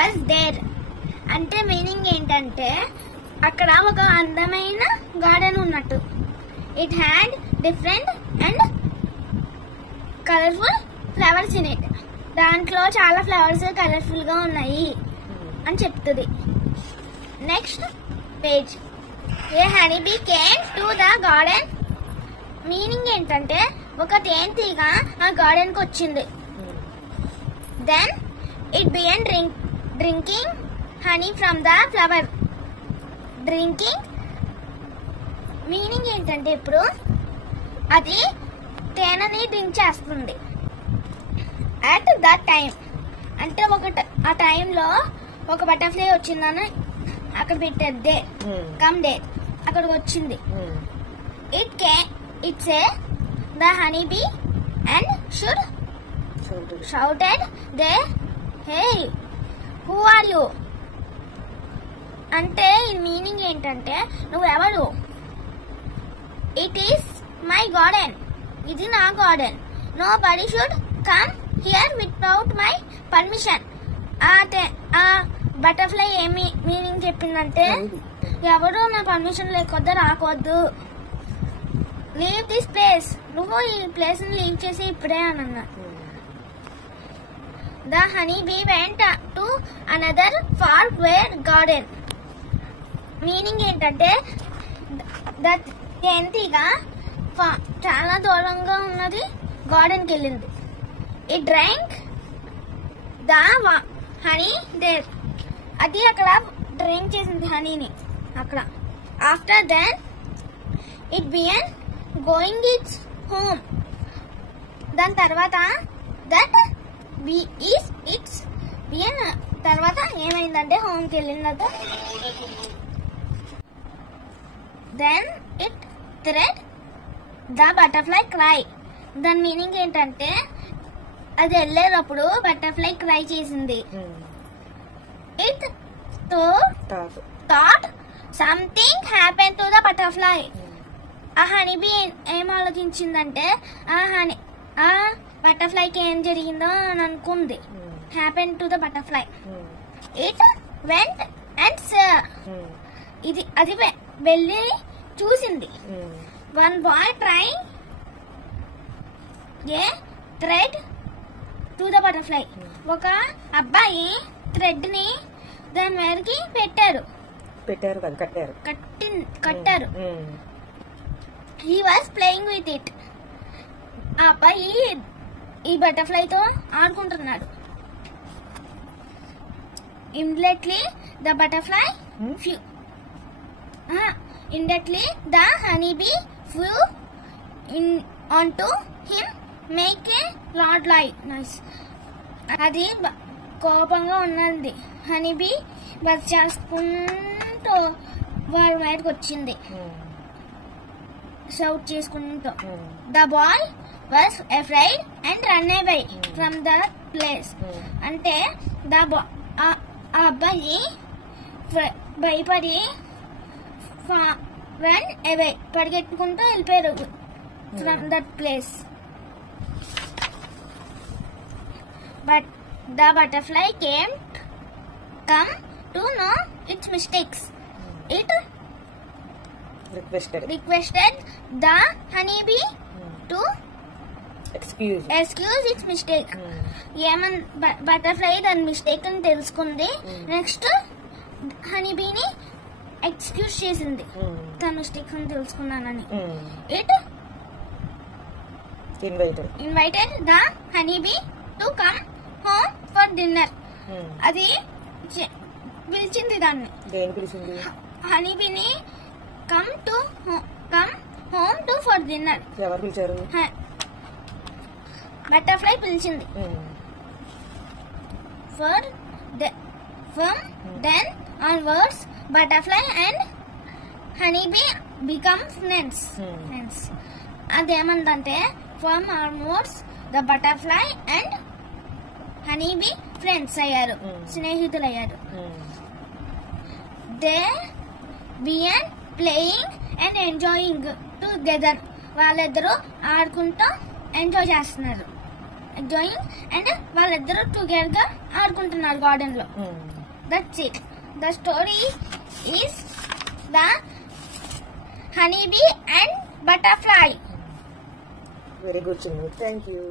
was there. అంటే meaning ఏంటంటే అక్కడ ఒక అందమైన గార్డెన్ ఉన్నట్టు. It had different and colourful flowers in it. దాంట్లో చాలా ఫ్లవర్స్ కలర్ఫుల్ గా ఉన్నాయి అని చెప్తుంది. Next page. A honeybee came to the garden. Meaning ఏంటంటే ఒక తేనెటీగ ఆ గార్డెన్ కి వచ్చింది. Then it began drinking honey from the flower. Drinking meaning ఏంటంటే ఇప్పుడు అది తేనెని డ్రింక్ చేస్తుంది. అట్ దట్ టైం అంటే ఆ టైంలో ఒక బటర్ఫ్లై వచ్చిందని అక్కడ పెట్టేది. కమ్ డే అక్కడికి వచ్చింది. It say the honey bee and should shouted they hey who are you. అంటే ఈ మీనింగ్ ఏంటంటే నువ్వు ఎవరు. It is my garden. ఇది నా garden. Nobody should come here without my permission. ఆ బటర్ఫ్లై ఏమి మీనింగ్ చెప్పిందంటే ఎవరు నా పర్మిషన్ లేకపోతే రాకూడదు. Leave this place. నువ్వు ఈ ప్లేస్ ని లీవ్ చేసి ఇప్పుడే అన్నా. The honey bee went to another far where garden. Meaning ఏంటంటే తేనెటీగ చాలా దూరంగా ఉన్నది గార్డెన్ కి వెళ్ళింది. It drank the honey there. అది అక్కడ డ్రింక్ చేసింది హనీని అక్కడ. After then it been going its home. దాని తర్వాత దట్ ఇట్స్ బియన్ తర్వాత ఏమైందంటే హోమ్ కి వెళ్ళిందట. Then it thread the butterfly cry. దాని మీనింగ్ ఏంటంటే అది వెళ్ళేటప్పుడు బటర్ఫ్లై క్రై చేసింది. It thought something happen to the butterfly. ఆ హనీబీ ఏం ఆలోచించిందంటే ఆ బటర్ఫ్లైకి ఏం జరిగిందో అని అనుకుంది. Happen to the butterfly. It went and అది వెళ్ళి చూసింది. One boy try a thread to the butterfly. ఒక అబ్బాయి థ్రెడ్ ని దాని మీదకి కట్టారు. He was playing with it. ఆ అబ్బాయి ఈ బటర్ఫ్లై తో ఆడుకుంటున్నాడు. Immediately the butterfly Immediately the honeybee flew onto him, make a loud lie. Nice. అది కోపంగా ఉన్నది. హనీబీ బస్ చేసుకుంటూ వారి మీదకి వచ్చింది, షౌట్ చేసుకుంటూ. The boy was afraid and run away from the place. అంటే ఆ అబ్బాయి భయపడి run away పరిగెట్టుకుంటూ వెళ్ళిపోయారు from that place. But the butterfly come to know its mistakes. It requested the honeybee to excuse its mistake. Butterfly దాని mistake అని తెలుసుకుంది. Next హనీబీని ఎక్స్క్యూజ్ చేసింది తన మిస్టేక్ అని తెలుసుకున్నానని. It invited the honeybee to come home for dinner. అది పిలిచింది దాన్ని. హనీబీని come home to for dinner. ఎవరు పిలిచారు? బటర్ఫ్లై పిలిచింది. From then onwards, butterfly and honeybee become friends. అదేమందంటే from onwards the butterfly and honeybee friends అయ్యారు, స్నేహితులు అయ్యారు. They began playing and enjoying together. వాళ్ళిద్దరూ ఆడుకుంటూ ఎంజాయ్ చేస్తున్నారు. డూయింగ్ అండ్ వాళ్ళిద్దరూ టుగెదర్ ఆడుకుంటున్నారు గార్డెన్ లో. That's it. The story is the honey bee and butterfly. Very good, Chinu. Thank you.